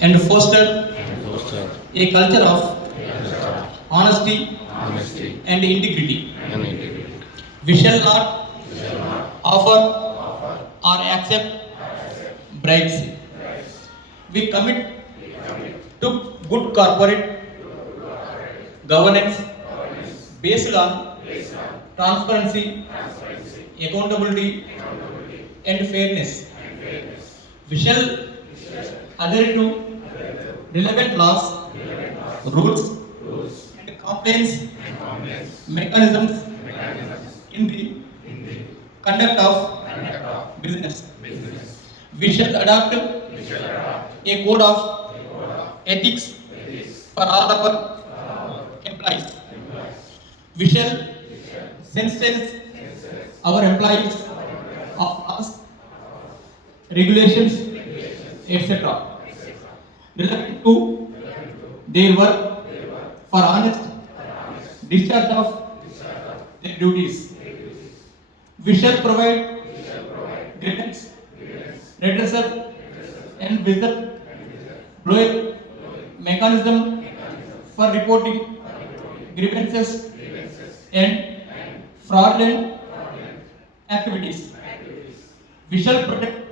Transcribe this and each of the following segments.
and foster a culture of honesty and integrity. We shall not offer or accept bribes. We commit to good corporate governance based on transparency, accountability, and fairness. We shall adhere to relevant laws, rules, and compliance mechanisms in the conduct of business. We shall adopt a code of ethics for all our employees. We shall sensitize our employees of regulations, etc. related to their work for honest discharge of their duties. We shall provide grievance, redressal, and whistle blowing mechanism for reporting grievances and fraudulent activities. We shall protect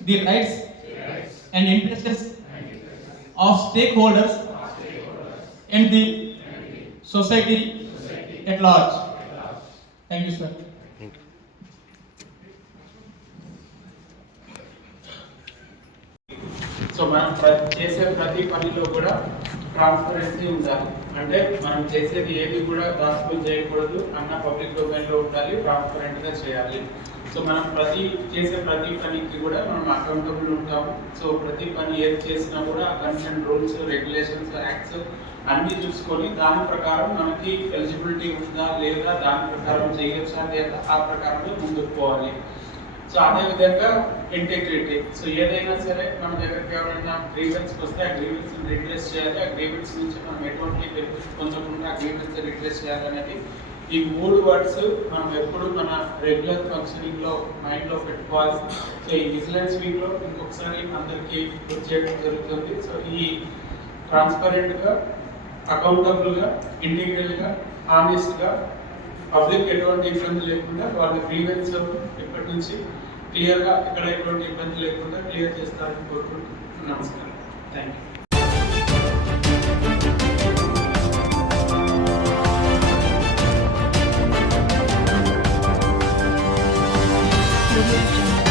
the rights and interests of stakeholders and the society at large. Thank you, sir. So మనం ప్ర- చేసే ప్రతి పనిలో కూడా transparency ఉండాలి. అంటే మనం చేసేది ఏది కూడా దాచుకొని చేయకూడదు అన్న పబ్లిక్ డొమైన్లో ఉండాలి ట్రాన్స్పరెంట్గా చేయాలి. సో మనం ప్రతి చేసే ప్రతి పనికి కూడా మనం అకౌంటబుల్ ఉంటాము. సో ప్రతి పని ఏది చేసినా కూడా కన్సర్న్ రూల్స్ రెగ్యులేషన్స్ యాక్ట్స్ అన్నీ చూసుకొని దాని ప్రకారం మనకి ఎలిజిబిలిటీ ఉందా లేదా దాని ప్రకారం చేయొచ్చా లేదా ఆ ప్రకారంలో ముందుకు పోవాలి. సో అదే విధంగా ఇంటిగ్రిటీ సో ఏదైనా సరే మన దగ్గరికి ఎవరైనా గ్రీవెన్స్ వస్తే ఆ గ్రీవెన్స్ రిప్లేస్ చేయాలి. ఆ గ్రీవెన్స్ నుంచి మనం ఎటువంటి బెనిఫిట్ పొందకుండా ఆ గ్రీవెన్స్ రిప్లేస్ చేయాలనేది ఈ మూడు వర్డ్స్ మనం ఎప్పుడు మన రెగ్యులర్ ఫంక్షనింగ్లో మైండ్లో పెట్టుకోవాలి సో ఈ విజిలెన్స్ వీక్లో ఇంకొకసారి అందరికీ గుర్తు చేయడం జరుగుతుంది. సో ఈ ట్రాన్స్పరెంట్గా అకౌంటబుల్గా ఇంటిగ్రల్ గా ఆనెస్ట్ గా పబ్లిక్ ఎటువంటి ఇబ్బంది లేకుండా వాళ్ళ గ్రీవెన్స్ ఇప్పటి నుంచి క్లియర్ గా ఎక్కడ ఎటువంటి ఇబ్బంది లేకుండా క్లియర్ చేస్తారని కోరుకుంటూ నమస్కారం థ్యాంక్ యూ Audio Jungle.